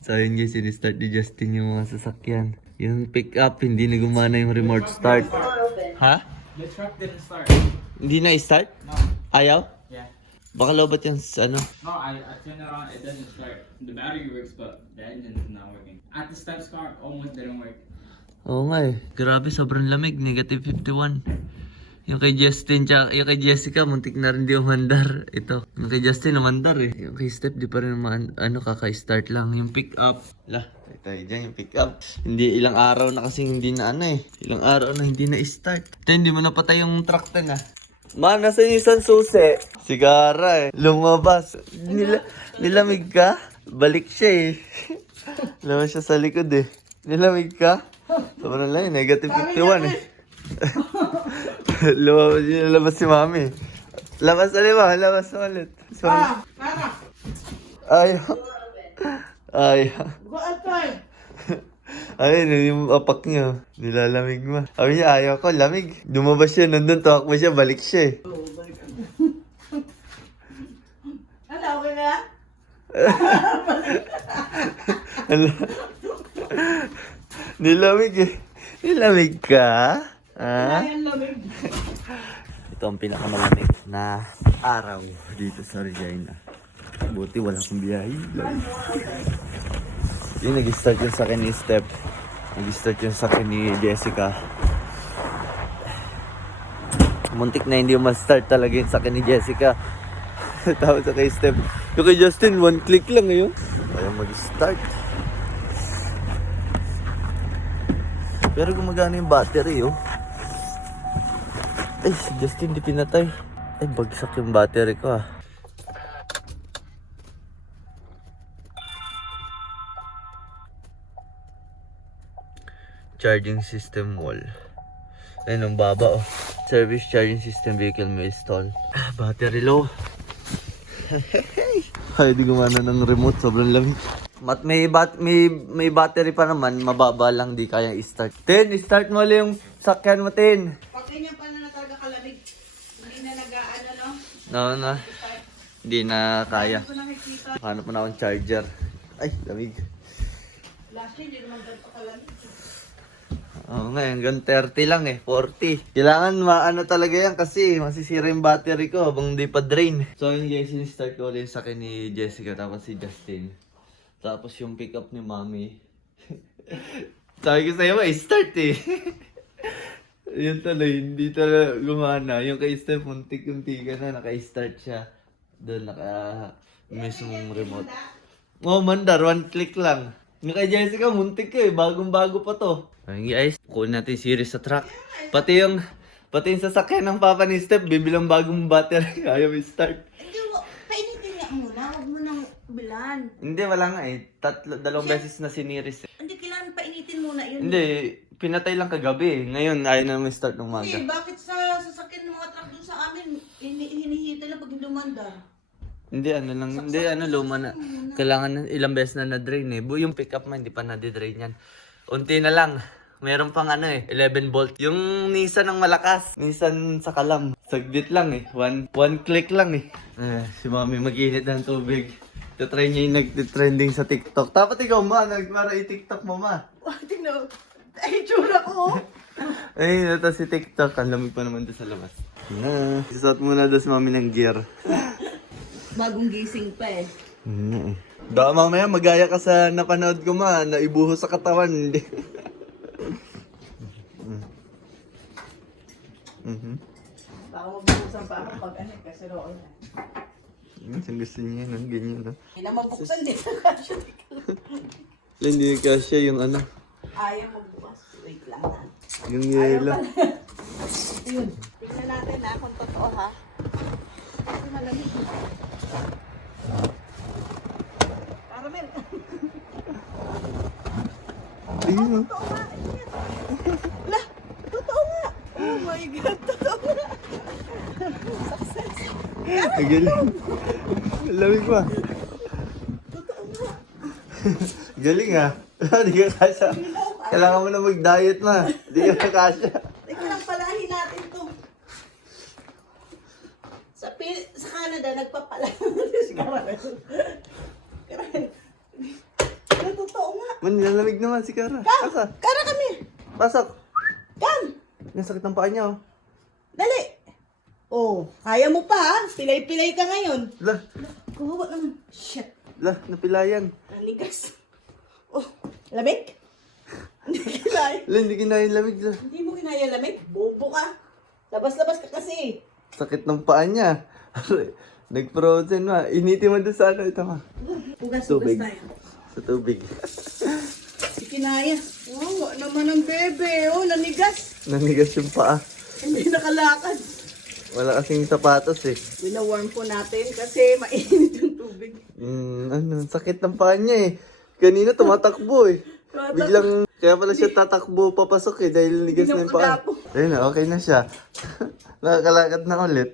So yun guys, in-start ni Justin yung mga sasakyan. Yung pick up, hindi na gumana yung remote start. Ha? The truck didn't start. Hindi na start? No. Ayaw? Yeah. Baka lobat yung ano. No, I turned it on. It doesn't start. The battery works, but the engine is not working. At the steps car almost didn't work. Oo nga eh. Grabe, sobrang lamig. Negative 51. Yung kay Justin, tsaka yung kay Jessica, muntik na rin di umandar. Ito. Yung kay Justin, umandar eh. Yung kay Steph, di pa rin kaka-start lang. Yung pick up. Lah, ito dyan yung pick up. Hindi, ilang araw na kasi hindi na Ilang araw na hindi na start. Ito, hindi mo napatay yung truck ten ah. Man, nasa yung isang susi? Sigara eh. Lumabas. Nilamig ka? Balik siya eh. Lumabas siya sa likod eh. Nilamig ka? Sobrang lang, negative 51 eh. Lumabas si mami. Labas ulit ba? Labas ulit. Para. Ayaw. Ayaw. Buat tayo. Ayun, yung apak niya. Nilalamig mo. Sabi niya, ayaw ko, lamig. Lumabas siya, nandun, tumakbo siya, balik siya eh. Oo, balikan. Ano, okay na? Nilamig eh. Nilamig ka? Ha? Ayan lamig. Ito ang pinakamalamig na araw dito sa Regina. Buti wala akong biyahe. Yung nag-start yung sa akin ni Steph. Nag-start yung sa akin ni Jessica. Muntik na hindi ma-start talaga yung sa akin ni Jessica. Tapos sa kay Steph. Yung kay Justin, one click lang yun. Ayaw mag-start. Pero gumagana yung battery oh. Ay, si Justin di pinatay. Ay, bagsak yung battery ko ah. Charging system wall. Ayun ang baba oh. Service charging system vehicle may install. Ah, battery low. Ay, di gumana ng remote. Sobrang lamig. May battery pa naman. Mababa lang, di kaya i-start. Tin, start mo lang yung sakyan mo, Tin. Pagka niya pala na talaga kalamig. Hindi na nag-aano, no? No, na. Hindi na kaya. Hindi ko nakikita. Hanap mo na akong charger. Ay, lamig. Last year, hindi naman ganito kalamig. Oo nga, hanggang 30 lang eh, 40. Kailangan maano talaga yan kasi masisira yung battery ko habang di pa drain. So yun guys, in-start ko ulit sa akin ni Jessica tapos si Justin. Tapos yung pick up ni Mami. Sabi ko sa'yo, start eh. Yun talaga, hindi talaga gumana. Yung kay Steph, muntik-untika na, naka-start siya. Doon, mismong remote. Oh, mandar, one click lang. Yung kay Jessica, muntik eh, bagong-bago pa to. Ayun guys, kunin natin series sa truck. Pati yung sasakyan ng papa ni Steph, bibilang bagong battery, ayaw i-start. Hindi mo, painitin niya muna. Huwag mo nang bilan. Hindi, wala nga eh. Dalawang beses na siniris eh. Hindi, kailangan painitin muna yun. Hindi, pinatay lang kagabi. Ngayon, ayaw na may start ng Hindi, umaga. bakit sa sasakyan ng mga truck dun sa amin, hinihita lang pag lumandar? Hindi, luma na. Kailangan na, ilang beses na na-drain eh. Yung pickup man, hindi pa na-drain yan. Unti na lang. Meron pang 11 volt. Yung Nissan ng malakas. Nissan sa Kalam. Saglit lang eh. One click lang eh. Si Mami mag-init ng tubig. Try niya yung nag-trending sa TikTok. Dapat ikaw ma, para i-TikTok mo ma. Tingnan, ay, tsura ko. Ay, ito si TikTok. Ang lamig pa naman doon sa labas. Isot muna doon si Mami ng gear. Bagong gising pa eh. Baka mamaya magaya ka sa napanood ko ma, naibuho sa katawan. Hindi. Baka mabuhusan pa ako pag kasi roon na. Gusto niya yun, ganyan no? Hindi na mabuksan din sa kasya. Hindi kasya yung Ayaw magbukas. Wait lang na. yung yelo. Yun. Tingnan natin na kung totoo ha. Kasi malamig. Caramel. Ayun no? Totoo nga. Lah, totoo nga. Oh my God, totoo nga. Success. Galing. Lamig pa. Totoo nga. Galing ah. Hindi ka kasya. Kailangan mo na mag-diet ma. Hindi ka kasya. Teka lang, palahin natin to. Sa Canada, nagpapalahin natin si Caramel. Caramel. Man, nilalamig naman si Kara. Asa? Kara kami! Pasok. Come! Nasakit ang paa niya, oh. Dali! Oh, kaya mo pa ha? Pilay-pilay ka ngayon. Lah, Kawawa naman. Shit. napilayan. Nanigas. Oh, lamig? Hindi kinaya. Lah, hindi kinaya yung lamig. Lah. Hindi mo kinaya lamig? Bobo ka. Labas-labas ka kasi. Sakit ng paa niya. Nag-frozen, ma. Initi mo doon sa ano. Ito, ma. Hugas-hugas Tubig. tayo. Sa tubig. Si kinaya. Oh, naman ang bebe. Oh, nanigas. Nanigas yung paa. Hindi nakalakad. Wala kasing sapatos, eh. Wina-warm po natin kasi mainit yung tubig. Sakit ng paa niya, eh. Kanina tumatakbo, eh. Biglang, kaya pala siya tatakbo papasok, eh. Dahil nigas na yung paa. Pinapagapo. Ayun na, okay na siya. Nakakalakad na ulit.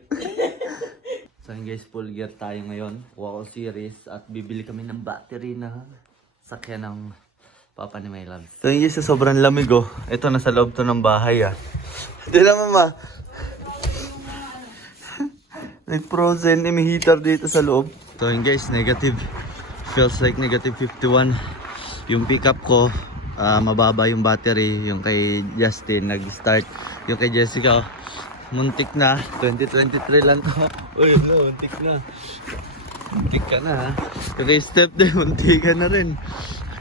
So yun guys, full gear tayo ngayon. Kuha ko series at bibili kami ng battery na sakyan ng papa ni My Loves. So yun guys, sa sobrang lamig, oh. Ito, nasa loob to ng bahay, ah. Hindi na, mama. Nag-frozen, may heater dito sa loob. So yun guys, negative. Feels like negative 51. Yung pickup ko, mababa yung battery. Yung kay Justin, nag-start. Yung kay Jessica, muntik na. 2023 lang to. Uy, no, muntik na. Muntik ka na, ha. Yung kay Step din, muntik ka na rin.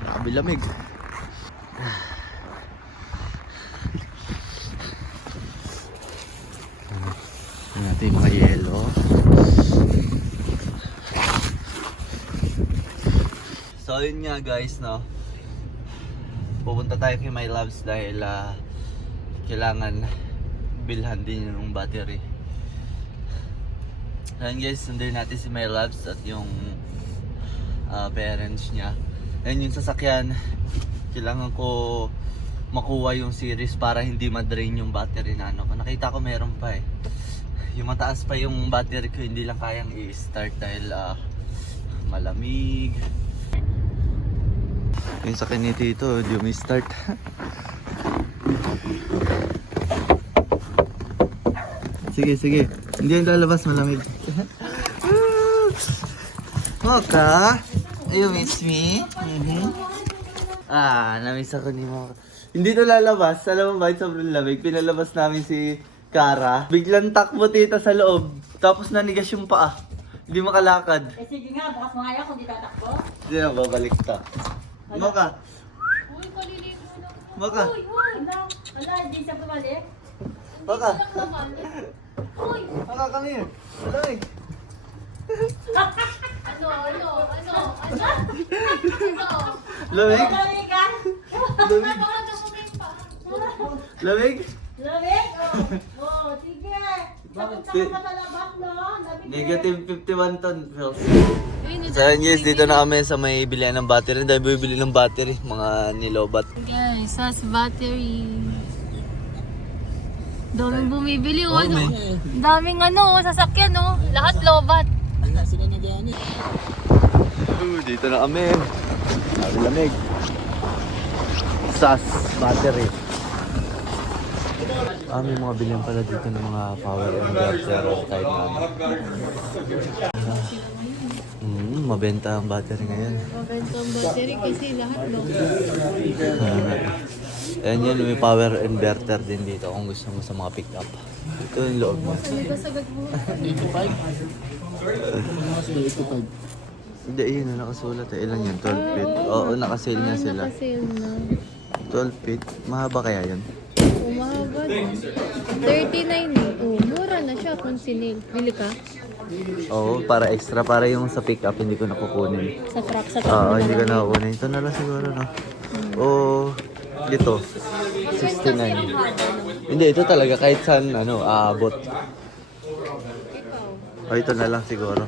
Nakabilamig. Natin yung mga yelo. So yun nga guys, no. Pupunta tayo kay My Loves dahil kailangan bilhan din yung battery. So yun guys, sundin natin si My Loves at yung parents niya. And yung sasakyan, kailangan ko makuha yung series para hindi ma-drain yung battery na ano. Nakita ko meron pa, eh. Yung mataas pa yung battery ko, hindi lang kayang i-start dahil malamig. Yung sa kanito ito, hindi may start. Sige, sige. Hindi yung lalabas, malamig. Mocha, you miss me? Namiss ako ni Mocha. Hindi to lalabas. Alam mo ba, sobrang lamig. Pinalabas namin si Kara. Biglang takbo tita sa loob. Tapos nanigas yung paa. Hindi makalakad. Eh sige nga, bukas mga ayaw kung di tatakbo. Hindi na, babalik ta. Mocha, Uy, paliligo lang. Mocha, Uy, uy! Wala, hindi siya bumalik. Mocha. Lang naman. Uy! Mocha, come here. Malamig. Ano? Lamig? Lamig ka? Lamig? Baka nakumin pa. Lamig? Lamig? Oh, sige. Papunta ka pa sa labas, no? Lamig Negative 51 ton feels. So yun guys, dito na kami sa may bilihan ng battery. Dahil bibili ng battery, mga nilobat. Guys, SAS battery. Daming bumibili, oh. Oh, may. Daming sasakyan, oh. Lahat lobat. Dito na kami. Sabi lamig. SAS battery. May mga bilihan pala dito ng mga power inverter type na. Mabenta ang battery ngayon. Mabenta ang battery kasi lahat lobat. Ayan yun, may power inverter din dito kung gusto mo sa mga pick-up. Ito yung loob mo. Sabi ka sagad mo. 85. Hindi, yun na nakasulat eh. Ilan yun? 12 feet. Oo, nakasale na sila. Nakasale na. 12 feet. Mahaba kaya yun? Umahaba din. 39 eh. Oh, mura na siya kung sinil. Bili ka? Oo, para extra. Para yung sa pick-up, hindi ko nakukunin. Sa truck, sa truck. Oo, na hindi ko lang. nakukunin. Ito na lang siguro, no? O, dito. 69. Hindi, ito talaga. Kahit saan, aabot. O, ito na lang siguro.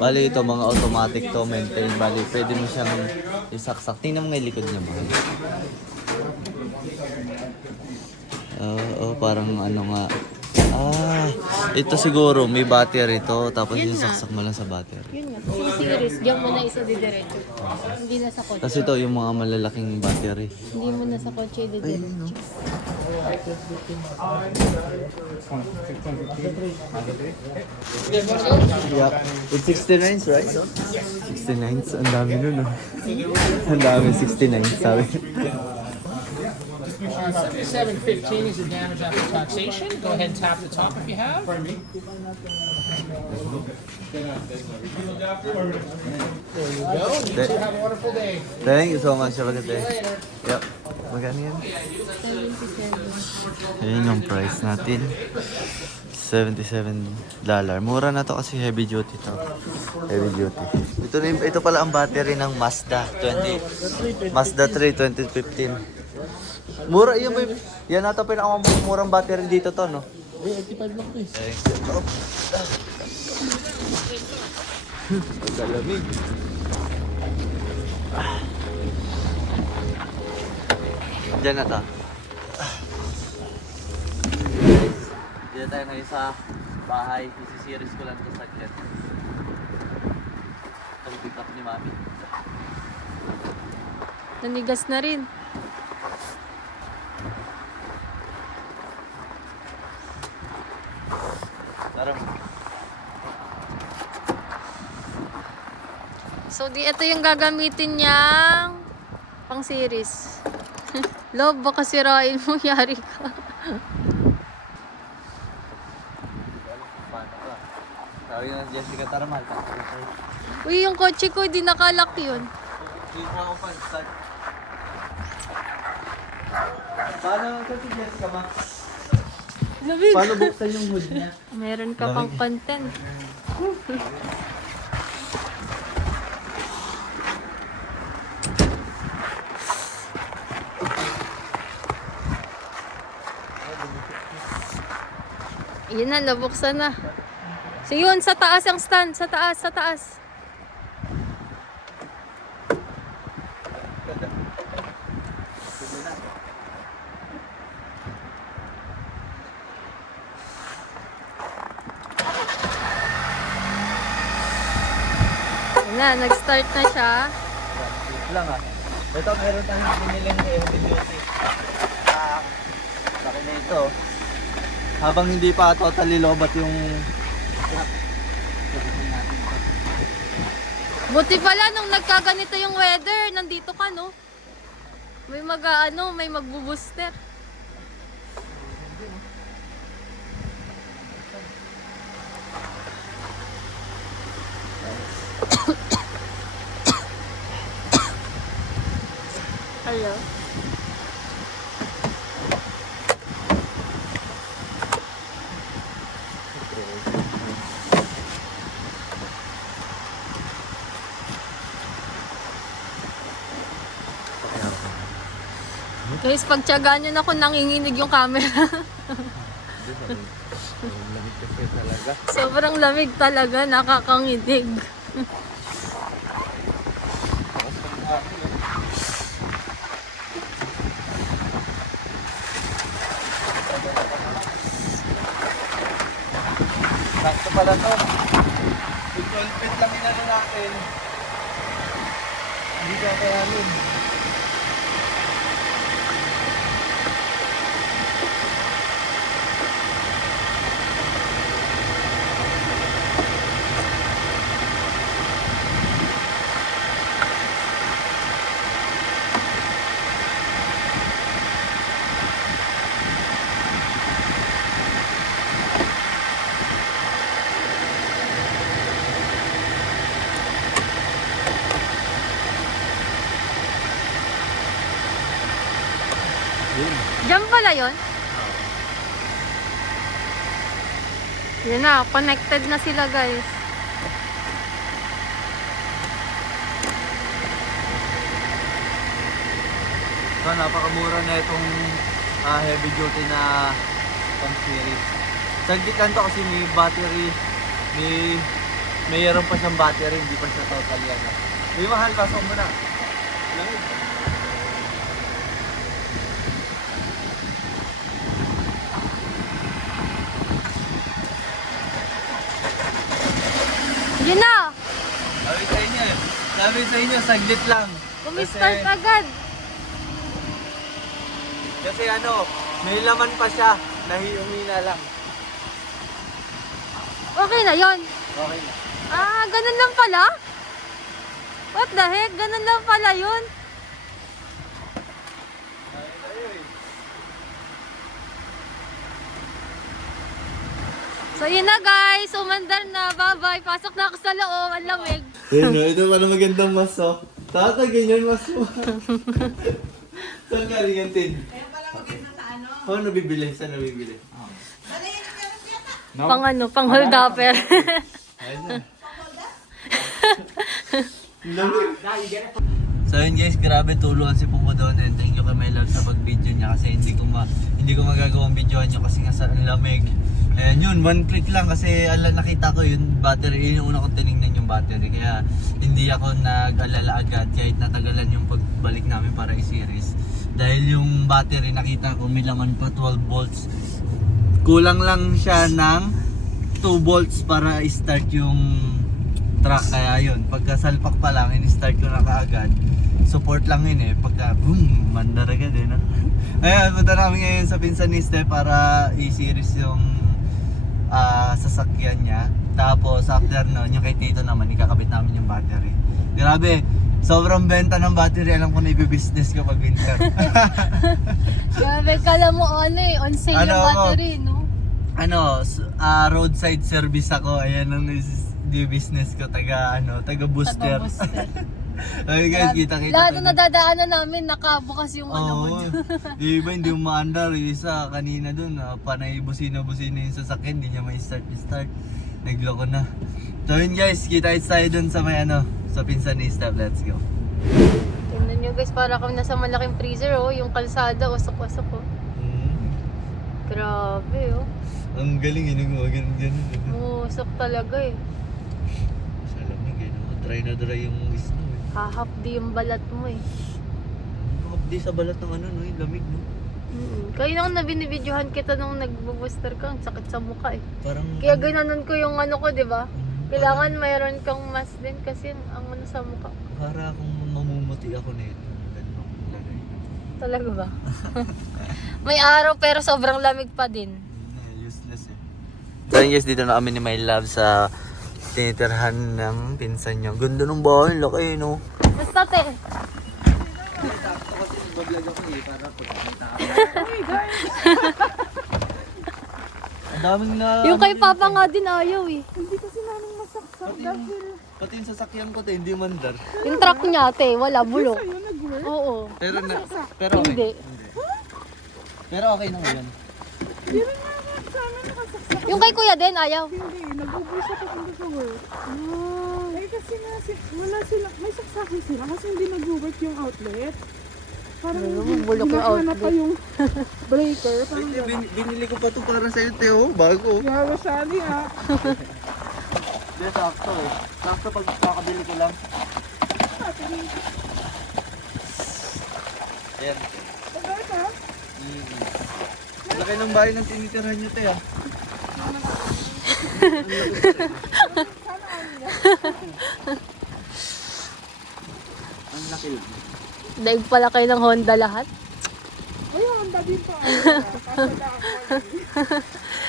Bali, ito mga automatic to maintain. Bali, pwede mo siyang isaksak. Tingnan mo nga yung likod niya, mahal. Oo, parang nga. Ito siguro, may battery to. Tapos Yun yung nga. saksak mo lang sa battery. Yun nga. Yung series, diyan mo na isa didiretso. Hindi na sa kotse. Kasi ito yung mga malalaking battery. Hindi mo na sa kotse Ay, no. didiretso. Yeah. It's 69s, right? 69s. Ang dami nun, no? Ang dami, 69s, sabi. 7715 is the damage after taxation. Go ahead and tap the top if you have. There you go. You two have a wonderful day. Thank you so much. Have a good day. Yep. Magkano yan? 77. Ayun yung price natin. $77. Mura na to kasi heavy duty to. Heavy duty. Ito pala ang battery ng Mazda 3 2015. Mura yan, babe. Yan ata pinakamurang battery dito to, no? 85 lang please. Pagkalamig. Diyan na to. Diyan tayo ngayon sa bahay. Isi-series ko lang ito saglit. Itong pick up ni Mami. Nanigas na rin. Tara. So, ito yung gagamitin niyang pang series. Love, baka sirain mo, yari ka. Sabi na Jessica, tara mahal. Uy, yung kotse ko, di nakalak yun. Hindi ko ako pan-start. Paano ito si Jessica, ma? Lamig. Paano buksan yung hood niya? Meron ka pang content. Yun na, nabuksan na. So yun, sa taas ang stand. Sa taas, sa taas. Yun na, nag-start na siya. Wait lang ah. Ito, meron tayong biniling heavy duty. Laki na ito. Habang hindi pa totally lobat yung... Buti pala nung nagkaganito yung weather, nandito ka, no? May may magbo-booster. Hello. Guys, pagtyagaan nyo na kung nanginginig yung camera. Lamig kasi talaga. Sobrang lamig talaga, nakakanginig. Sakto pala to. 12 feet lang inano natin. Hindi ka kayanin. Diyan pala yun? Yan na, connected na sila guys. So, napakamura na itong heavy duty na pang series. Saglit lang to kasi may battery, mayroon pa siyang battery, hindi pa siya totally ano. May mahal, pasok mo na. Lamig. Yun na! Sabi sa inyo, saglit lang. Umi-start agad. Kasi ano, May laman pa siya. Humina lang. Okay na yon. Okay na. Ah, ganun lang pala? What the heck? Ganun lang pala yun? So yun na guys, umandar na. Bye-bye. Pasok na ako sa loob. Ang lamig. Ayun, ito pala magandang mas, oh. Tatay, ganyan mas mo. Saan ka rin Tin? Kaya pala maganda sa ano. Oh, nabibili? Saan nabibili? Bali, meron yata. Pang ano, pang hold upper. Ayun na. Lamig. So yun guys, grabe tulungan si Pumo doon and thank you kay My Love sa pag-video niya kasi hindi ko magagawang videoan niyo kasi nga sa lamig. Ayan yun, one click lang kasi nakita ko yun, battery, yun yung una kong tinignan yung battery kaya hindi ako nag-alala agad kahit natagalan yung pagbalik namin para i-series. Dahil yung battery nakita ko may laman pa 12 volts. Kulang lang siya ng 2 volts para i-start yung truck kaya yun. Pagkasalpak pa lang, in-start ko na kaagad. Support lang yun eh. Pagka boom, mandar agad eh. No? Ayan, punta namin ngayon sa Pinsaniste para i-series yung sasakyan niya. Tapos after nun, yung kay Tito naman, ikakabit namin yung battery. Grabe, sobrang benta ng battery. Alam ko na i-business ko pag winter. Grabe, kala mo ano eh, on sale Ano yung ako? battery, no? Roadside service ako. Ayan ang business ko, taga booster. Taga-booster. Ay guys, kita-kita. Lahat ng nadadaanan namin, nakabukas yung ano mo Oo. dyan. Yung iba hindi umaandar. Yung isa kanina dun, panay busina-busina yung sasakyan, hindi niya may start. Nagloko na. So yun guys, kita-kits tayo dun sa may sa Pinsanista. Let's go. Tingnan nyo guys, para kami nasa malaking freezer oh. Yung kalsada, usok-usok oh. Grabe oh. Ang galing yun, ganun. Musok talaga eh. Sa lamig eh, no? Dry na dry yung snow eh. Hahapdi yung balat mo eh. Makapdi sa balat ng no? Yung lamig no? Kaya nang nabinibidyohan kita nung nagbo-booster ka, ang sakit sa mukha eh. Parang Kaya ginanon ko yung ano ko, di ba? Kailangan mayroon kang mask din kasi ang ano sa mukha. para akong mamumuti ako nito. Ganun ako lagay. Talaga ba? May araw pero sobrang lamig pa din. Useless eh. So guys, dito na kami ni My Love sa tinitirhan ng pinsan niya. Ganda ng bahay, laki no? Basta te. Sakto kasi nag-vlog ako eh, para pupunta ako. Ang daming na... Yung kay Papa nga din ayaw eh. Hindi kasi namin masaksak dahil Pati yung sasakyan ko te, hindi mandar. Yung truck niya te, wala bulok. sa'yo nag-work. Oo. Pero okay. Hindi. Pero okay na ngayon. Hindi rin nga sana nakasaksak. Yung kay Kuya din ayaw. Hindi, nag-ubus ako kung sa work. Eh kasi nga, wala sila, may saksakin sila kasi hindi nag-work yung outlet. Parang bulok yung hinahanap pa outlet. yung breaker. Parang Binili ko pa to para sa'yo Teo, bago. Yawa sali ha. Hindi, sakto eh. Sakto pag kakabili ko lang. Ayan. Tagal ka? Laki ng bahay ng tinitirhan nyo, te ah. Ang laki lang. Daig pala kayo ng Honda lahat. Ayun, ang dami pa. Kaso na ako.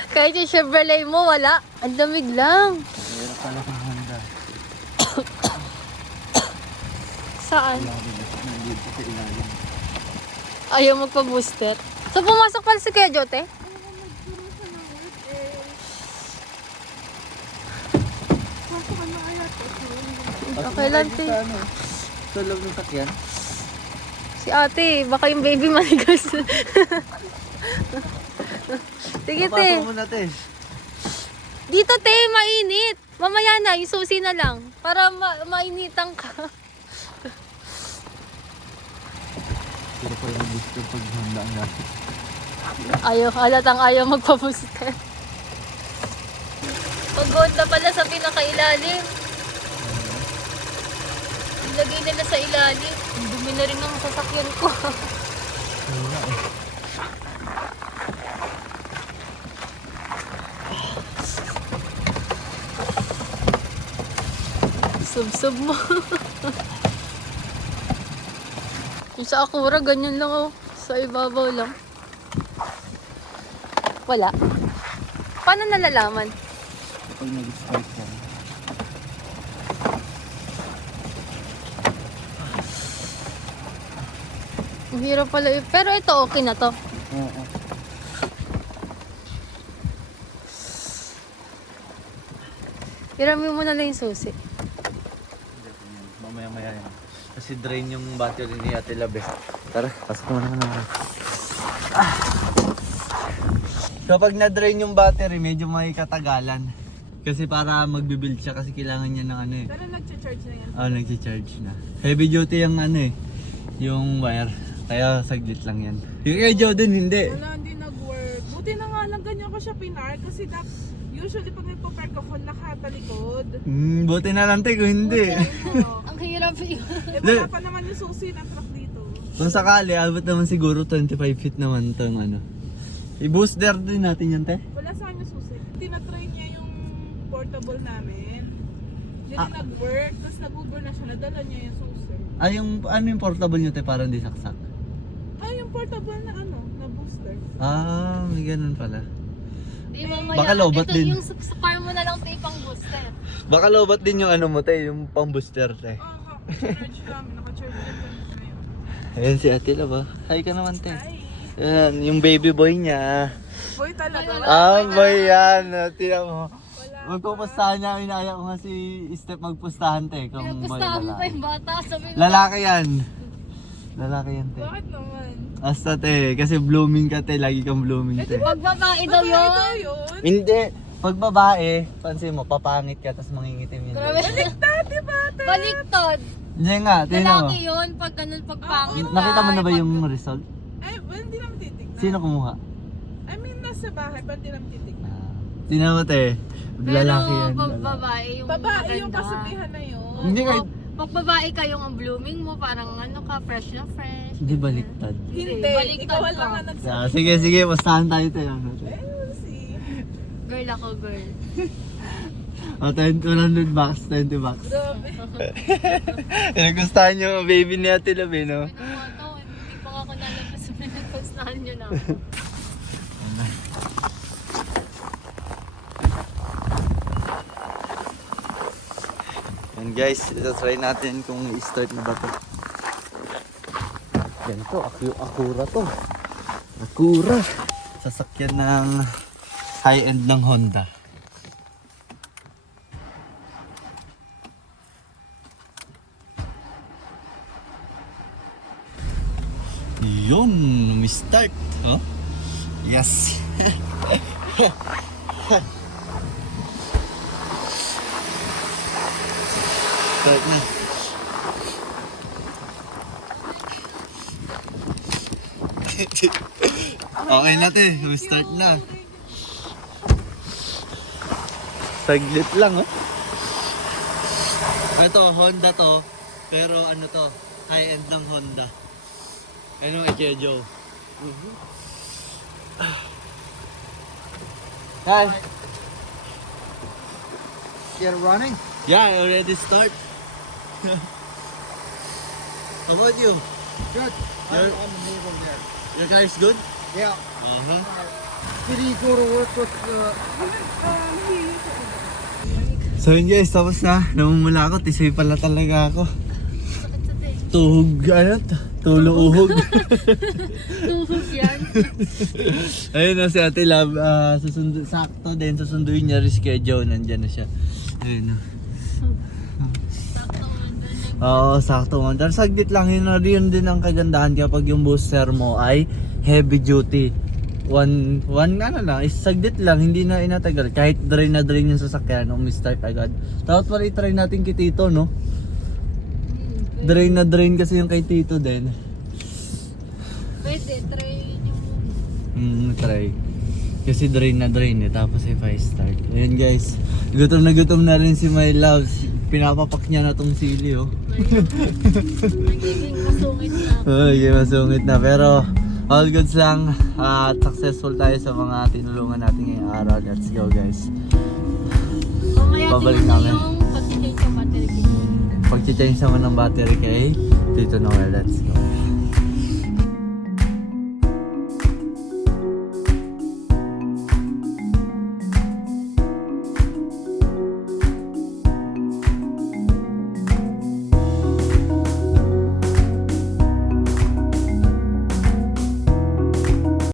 Kahit yung Chevrolet mo, wala. Ang lamig lang. Mayroon pala kang Honda. Saan? Nandito sa ilalim. Ayaw magpa-booster. So, pumasok pala si Kuya Jote? Okay lang, te. Sa sa loob ng sakyan. Si ate, baka yung baby manigas. Sige, te. Papasok mo na, te. Dito, te, mainit. Mamaya na, yung susi na lang. Para mainitan ka. Pero pa yung booster pag Honda ang lahat. Ayaw, halatang ayaw magpa-booster. Pag-goat na pala sa pinakailalim. Ilagay nila sa ilalim. Ang dumi na rin ng sasakyan ko. Sub-sub mo. Yung sa Acura, ganyan lang oh. Sa ibabaw lang. Wala. Paano nalalaman? Pag nag-start ka. Ang hirap pala. Pero ito okay na to. Oo. Hiramin mo na lang yung susi. Mamaya-maya yan. Kasi drain yung battery ni Ate Lab eh. Tara, pasok mo na naman. Kapag na-drain yung battery, medyo may katagalan. Kasi para magbibuild siya kasi kailangan niya ng ano eh. Pero nagcha-charge na yan. Oh, nagsi-charge na. Heavy duty yung ano eh. Yung wire. Kaya saglit lang yan. Yung kay Joe din, hindi. Wala, hindi nag-work. Buti na nga lang ganyan ko siya pinar kasi usually pag nagpo-park ako, nakatalikod. Buti na lang tayo kung hindi. Oo. Ang hirap yun. Wala pa naman yung susi ng truck dito. Kung sakali, abot naman siguro 25 feet naman tong ano. I-booster din natin yan, te. Wala sa kanya susi. Tinatry niya yung portable namin. Hindi rin nag-work. Tapos nag-uber na siya. Nadala niya yung susi. Yung, ano yung portable nyo, te, para hindi saksak? Yung portable na na booster. May ganun pala. Di mamaya. Baka lobat ito, din. yung sa car mo na lang tayo pang booster. Baka lobat din yung ano mo, te, yung pang-booster, te. Naka-charge namin. Naka-charge na ngayon. Ayan si Ate Lab, ah. Hi ka naman, te. Ay, Yan, yung baby boy niya. boy talaga. Boy yan. Tiyan mo. Wala. Magpupustahan niya, inaya ko nga si Step magpustahan, te. Kung boy Pinapustahan mo pa lalaki. yung bata. Sabi mo, Lalaki yan. Lalaki yan, te. Bakit naman? Basta, te. Kasi blooming ka, te. Lagi kang blooming, te. pag babae daw yun. Ito yun. Hindi. Pag babae, pansin mo, papangit ka, tapos mangingitim yun. Grabe. Dati ba? Baliktad. Hindi nga, tingnan mo. Lalaki yun pag ganun pag pangit. Nakita mo na ba Pag- yung result? Ay, well, hindi naman titignan. Sino kumuha? I mean, nasa bahay, ba't hindi naman titignan? Tingnan mo, te. Lalaki yan. Pero pag lalaki. babae yung Babae yung maganda. kasabihan na yun. Hindi kahit... Pag babae kayong ang blooming mo, parang ano ka, fresh na fresh. Hindi baliktad. Hindi, Baliktad ikaw ka. lang ang nagsabi. Sige, sige. Bastahan tayo, te. Ano, te? Eh, we'll see. Girl ako, girl. 100 bucks, 20 bucks. Grabe. Nagustuhan yung baby ni Ate Lab, eh, no? Ano nga to, hindi pa nga ako nalabas sa pinagpastahan nyo na. Yan guys, try natin kung i-start na ba to. Yan to, Acura to. Acura. Sasakyan ng high-end ng Honda. Yun, start. Huh? Yes. Start na. Okay na, te. Start na. Saglit lang, oh. Ito, Honda to. Pero ano to, high-end ng Honda. Ano kay Kuya Joe? Hi. Get it running? Yeah, I already start. How about you? Good. Your, I'm the neighbor there. your car is good? Yeah. Uh-huh. Did he go to work with So yun guys, tapos na. Namumula ako, tisay pala talaga ako. Sakit sa tayo. Tuhog, ano? Tuluuhog. Tuhog yan. Ayun na si Ate Lab, sakto din, susunduin niya reschedule, nandyan na siya. Ayun na. Sakto man doon. Oo, sakto man. Pero saglit lang, yun din ang kagandahan kapag yung booster mo ay heavy duty. One ano lang, is saglit lang, hindi na inatagal. Kahit drain na drain yung sasakyan, umi-start agad. Dapat pala i-try natin kay Tito, no? Drain na drain kasi yung kay Tito din. Pwede, try yung Try. Kasi drain na drain eh, tapos if I start. Ayun guys, gutom na rin si My Loves. Pinapapak niya na tong sili, oh. nagiging masungit na. Okay, masungit na. Pero all goods lang at successful tayo sa mga tinulungan natin ngayong araw. Let's go guys. Mamaya Babalik tingnan namin. yung pag-change yung battery kit. Pag-change naman ng battery kay Tito Noel, let's go.